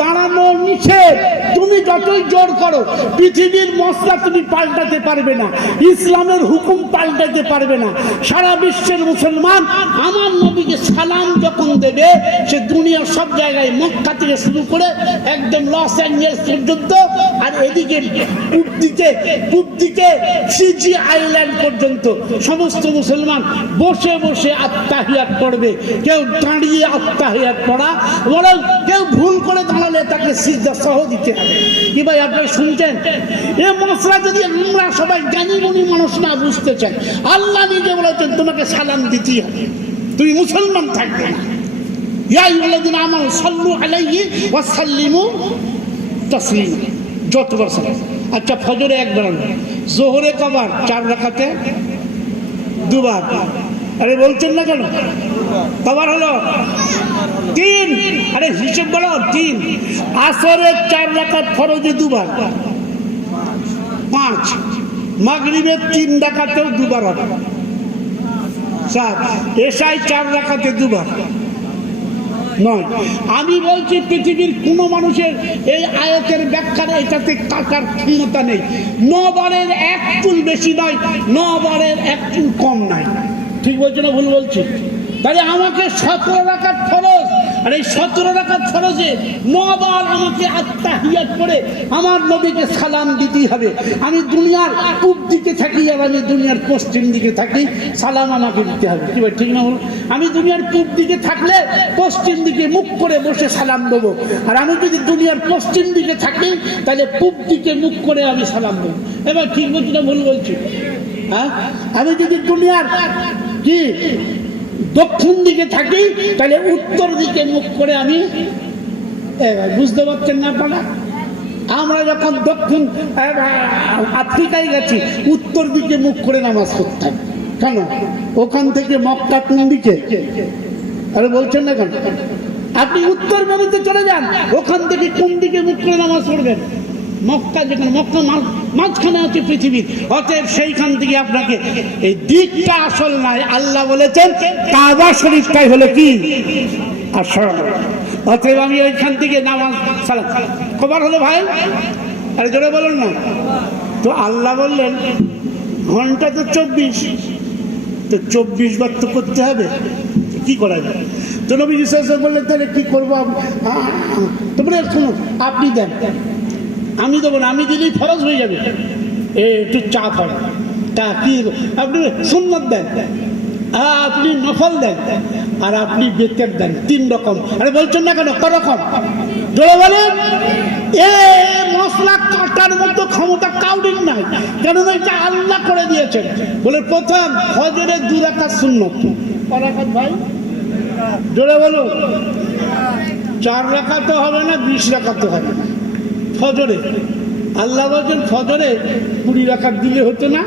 দাঁড়ানো নিষেধ। তুমি যতই জোর করো, পৃথিবীর মশলা তুমি পাল্টাতে পারবে না, ইসলামের হুকুম পাল্টাতে পারবে না। সারা বিশ্বের মুসলমান, আমার নবীকে সালাম দেবে সে দুনিয়ার সব জায়গায় মক্কা থেকে শুরু করে একদম লস অ্যাঞ্জেলস পর্যন্ত আর এদিকে পূব দিকে ফিজি আইল্যান্ড পর্যন্ত সমস্ত মুসলমান বসে বসে আত্মাহিয়াত পড়বে কেউ দাঁড়িয়ে আত্মাহিয়াত পড়া বরং কেউ ভুল করে দাঁড়ালে তাকে সিদ্ধা সহ দিতে হবে। কি ভাই আপনারা শুনছেন? এ মশলা যদি আমরা সবাই জ্ঞানী গুণী মানুষ না বুঝতে চাই, আল্লাহ নিজে বলেছেন, তোমাকে সালাম দিতেই হবে। তুমি মুসলমান থাকবে না। যতবার সালাম আচ্ছা ফজরে একবার জোহরে কবার? চার রাকাতে? দুবার। আরে, বলছেন না কেন? কবার হলো? তিন। আরে, হিসেব বলো, তিন। আসরে চার রাকাত ফরজে দুবার। পাঁচ। মাগরিবের তিন রাকাতেও দুবার হবে। সাত। এসাই চার রাকাতে দুবার। নয়। আমি বলছি, পৃথিবীর কোনো মানুষের এই আয়তের ব্যাখ্যার এটাতে কাটার ক্ষমতা নেই। নবারের এক চুল বেশি নয়, নবারের এক চুল কম নাই ঠিক বলছি না ভুল বলছি? তাহলে আমাকে সতেরো রাখার ফরজ আর এই সতেরো রাখার ফরজে নবার আমাকে আত্মাহিয়াত করে আমার নবীকে সালাম দিতেই হবে। আমি দুনিয়ার পূব দিকে থাকি, আর আমি দুনিয়ার পশ্চিম দিকে থাকি, সালাম আমাকে দিতে হবে। কি ভাই ঠিক না বল? আমি দুনিয়ার পূব দিকে থাকলে পশ্চিম দিকে মুখ করে বসে সালাম দেবো। আর আমি যদি দুনিয়ার পশ্চিম দিকে থাকি, তাহলে পূব দিকে মুখ করে আমি সালাম দেবো। এবার ঠিক বলছি না ভুল বলছি। হ্যাঁ? আমি যদি দুনিয়ার কি? দক্ষিণ দিকে থাকি, তাহলে উত্তর দিকে মুখ করে আমি বুঝতে পারছেন না পারা আমরা যখন দক্ষিণ আফ্রিকায় গেছি, উত্তর দিকে মুখ করে নামাজ পড়তাম। কেন? ওখান থেকে মক্কা কোন দিকে আরে বলছেন না কেন? আপনি উত্তর মেরুতে চলে যান, ওখান থেকে কোন দিকে মুখ করে নামাজ পড়বেন? মক্কা, যেখানে মক্কা মাঝ- মাঝখানে আছে পৃথিবীর অতএব সেইখান থেকে আপনাকে এই দিকটা আসল নাই। আল্লাহ বলেছেন, কাবা শরীফটাই হলো কি? আসল। অতএব আমি ওইখান থেকে নামাজ সালাম কবার হলো ভাই? আরে জোরে বলুন না। তো আল্লাহ বললেন, ঘণ্টা তো চব্বিশ। তো চব্বিশ বার তো করতে হবে। কি করা যায়? তো নবী বিশ্বাস বললেন, তাহলে কি করব? তোমরা শোনো, আপনি দেন। আমি দেবো না আমি দিলেই ফরজ হয়ে যাবে। এ একটু চা পড়া তা কি আপনি সুন্নত দেন। আপনি নফল দেন। আর আপনি বেতের দেন তিন রকম। আরে বলছেন না কেন? রকম জোরে বলেন। এ মশলা কাটার মতো ক্ষমতা কাউরির নাই। কেন এটা আল্লাহ করে দিয়েছেন। বলে প্রথম হজরে দু রাখার সুন্নত। করাকাত ভাই? জোরে বলুন। চার রাখা তো হবে না বিশ রাখা তো হবে না? ফজরে। আল্লাহ বলছেন ফজরে কুড়ি রাখার দিলে হতো না?